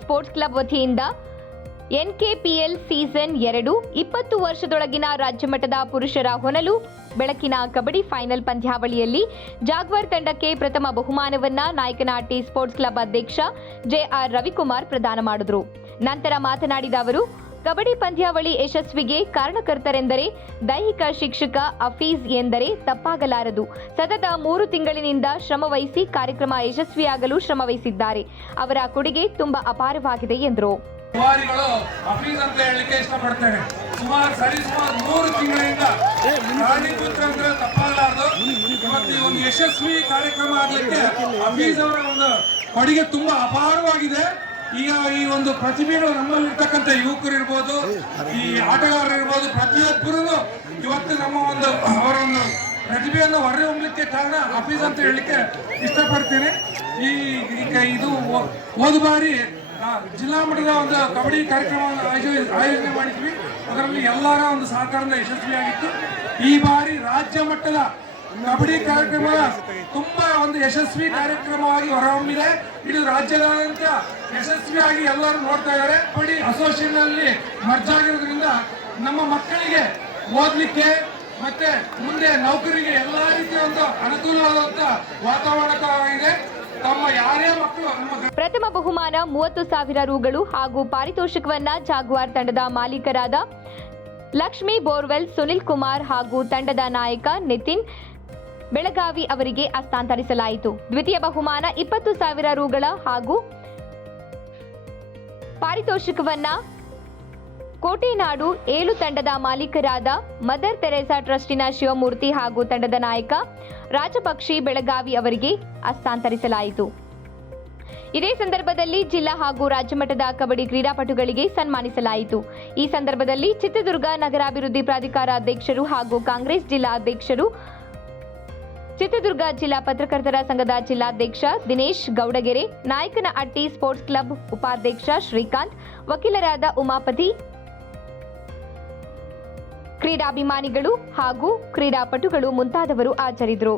Sports club ವತಿಯಿಂದ ಎನ್ಕೆಪಿಎಲ್ season ಎರಡು, ಇಪ್ಪತ್ತು ವರ್ಷದೊಳಗಿನ ರಾಜ್ಯಮಟ್ಟದ ಪುರುಷರ ಹೊನಲು ಬೆಳಕಿನ ಕಬಡ್ಡಿ ಫೈನಲ್ ಪಂದ್ಯಾವಳಿಯಲ್ಲಿ ಜಾಗ್ವಾರ್ ತಂಡಕ್ಕೆ ಪ್ರಥಮ ಬಹುಮಾನವನ್ನ ನಾಯಕನಾಟಿ ಸ್ಪೋರ್ಟ್ಸ್ ಕ್ಲಬ್ ಅಧ್ಯಕ್ಷ ಜೆಆರ್ ರವಿಕುಮಾರ್ ಪ್ರದಾನ ಮಾಡಿದರು. ನಂತರ ಮಾತನಾಡಿದ ಅವರು ಕಬಡ್ಡಿ ಪಂದ್ಯಾವಳಿ ಯಶಸ್ವಿಗೆ ಕಾರಣಕರ್ತರೆಂದರೆ ದೈಹಿಕ ಶಿಕ್ಷಕ ಅಫೀಜ್ ಎಂದರೆ ತಪ್ಪಾಗಲಾರದು. ಸತತ ಮೂರು ತಿಂಗಳಿನಿಂದ ಶ್ರಮವಹಿಸಿ ಕಾರ್ಯಕ್ರಮ ಯಶಸ್ವಿಯಾಗಲು ಶ್ರಮವಹಿಸಿದ್ದಾರೆ. ಅವರ ಕೊಡುಗೆ ತುಂಬಾ ಅಪಾರವಾಗಿದೆ ಎಂದರು. ಕುಮಾರಿಗಳು ಅಫೀಸ್ ಅಂತ ಹೇಳಲಿಕ್ಕೆ ಇಷ್ಟಪಡ್ತೇನೆ. ಸುಮಾರು ಸರಿ ಸುಮಾರು ಮೂರು ತಿಂಗಳಿಂದ ಕಾರಣೀಭೂತ ಅಂದ್ರೆ ತಪ್ಪಾಗಲಾರದು. ಇವತ್ತು ಈ ಒಂದು ಯಶಸ್ವಿ ಕಾರ್ಯಕ್ರಮ ಆಗ್ಲಿಕ್ಕೆ ಅಫೀಸ್ ಅವರ ಒಂದು ಕೊಡುಗೆ ತುಂಬಾ ಅಪಾರವಾಗಿದೆ. ಈಗ ಈ ಒಂದು ಪ್ರತಿಭೆಗಳು ನಮ್ಮಲ್ಲಿರ್ತಕ್ಕಂಥ ಯುವಕರು ಇರ್ಬೋದು ಈ ಆಟಗಾರರು ಇರ್ಬೋದು ಪ್ರತಿಯೊಬ್ಬರು ಇವತ್ತು ನಮ್ಮ ಒಂದು ಅವರ ಒಂದು ಪ್ರತಿಭೆಯನ್ನು ಹೊರಹೊಮ್ಮಲಿಕ್ಕೆ ಕಾರಣ ಅಫೀಸ್ ಅಂತ ಹೇಳಲಿಕ್ಕೆ ಇಷ್ಟಪಡ್ತೀನಿ. ಈ ಈಗ ಇದು ಹೋದ ಬಾರಿ ಜಿಲ್ಲಾ ಮಟ್ಟದ ಒಂದು ಕಬಡ್ಡಿ ಕಾರ್ಯಕ್ರಮವನ್ನು ಆಯೋಜನೆ ಆಯೋಜನೆ ಮಾಡಿದ್ವಿ. ಅದರಲ್ಲಿ ಎಲ್ಲರ ಒಂದು ಸಹಕಾರದಿಂದ ಯಶಸ್ವಿಯಾಗಿತ್ತು. ಈ ಬಾರಿ ರಾಜ್ಯ ಮಟ್ಟದ ಕಬಡ್ಡಿ ಕಾರ್ಯಕ್ರಮ ತುಂಬಾ ಒಂದು ಯಶಸ್ವಿ ಕಾರ್ಯಕ್ರಮವಾಗಿ ಹೊರಹೊಮ್ಮಿದೆ. ಇದು ರಾಜ್ಯದಾದ್ಯಂತ ಯಶಸ್ವಿಯಾಗಿ ಎಲ್ಲರೂ ನೋಡ್ತಾ ಇದ್ದಾರೆ. ಕಬಡ್ಡಿ ಅಸೋಸಿಯೇಷನ್ ಅಲ್ಲಿ ಮರ್ಜ್ ನಮ್ಮ ಮಕ್ಕಳಿಗೆ ಓದ್ಲಿಕ್ಕೆ ಮತ್ತೆ ಮುಂದೆ ನೌಕರಿಗೆ ಎಲ್ಲಾ ಒಂದು ಅನುಕೂಲವಾದಂತ ವಾತಾವರಣವಾಗಿದೆ ತಮ್ಮ ಮಕ್ಕಳು ಪ್ರಥಮ ಬಹುಮಾನ ಮೂವತ್ತು ಸಾವಿರ ರೂಗಳು ಹಾಗೂ ಪಾರಿತೋಷಕವನ್ನ ಜಾಗ್ವಾರ್ ತಂಡದ ಮಾಲೀಕರಾದ ಲಕ್ಷ್ಮೀ ಬೋರ್ವೆಲ್, ಸುನಿಲ್ ಕುಮಾರ್ ಹಾಗೂ ತಂಡದ ನಾಯಕ ನಿತಿನ್ ಬೆಳಗಾವಿ ಅವರಿಗೆ ಹಸ್ತಾಂತರಿಸಲಾಯಿತು. ದ್ವಿತೀಯ ಬಹುಮಾನ ಇಪ್ಪತ್ತು ಸಾವಿರ ರುಗಳ ಹಾಗೂ ಪಾರಿತೋಷಿಕವನ್ನ ಕೋಟೆನಾಡು ಏಳು ತಂಡದ ಮಾಲೀಕರಾದ ಮದರ್ ತೆರೇಸಾ ಟ್ರಸ್ಟಿನ ಶಿವಮೂರ್ತಿ ಹಾಗೂ ತಂಡದ ನಾಯಕ ರಾಜಪಕ್ಷಿ ಬೆಳಗಾವಿ ಅವರಿಗೆ ಹಸ್ತಾಂತರಿಸಲಾಯಿತು. ಇದೇ ಸಂದರ್ಭದಲ್ಲಿ ಜಿಲ್ಲಾ ಹಾಗೂ ರಾಜ್ಯಮಟ್ಟದ ಕಬಡ್ಡಿ ಕ್ರೀಡಾಪಟುಗಳಿಗೆ ಸನ್ಮಾನಿಸಲಾಯಿತು. ಈ ಸಂದರ್ಭದಲ್ಲಿ ಚಿತ್ರದುರ್ಗ ನಗರಾಭಿವೃದ್ಧಿ ಪ್ರಾಧಿಕಾರ ಅಧ್ಯಕ್ಷರು ಹಾಗೂ ಕಾಂಗ್ರೆಸ್ ಜಿಲ್ಲಾ ಅಧ್ಯಕ್ಷರು ಚಿತ್ರದುರ್ಗ ಜಿಲ್ಲಾ ಪತ್ರಕರ್ತರ ಸಂಘದ ಜಿಲ್ಲಾಧ್ಯಕ್ಷ ದಿನೇಶ್ ಗೌಡಗೆರೆ, ನಾಯಕನ ಅಟ್ಟಿ ಸ್ಪೋರ್ಟ್ಸ್ ಕ್ಲಬ್ ಉಪಾಧ್ಯಕ್ಷ ಶ್ರೀಕಾಂತ್, ವಕೀಲರಾದ ಉಮಾಪತಿ, ಕ್ರೀಡಾಭಿಮಾನಿಗಳು ಹಾಗೂ ಕ್ರೀಡಾಪಟುಗಳು ಮುಂತಾದವರು ಹಾಜರಿದ್ದರು.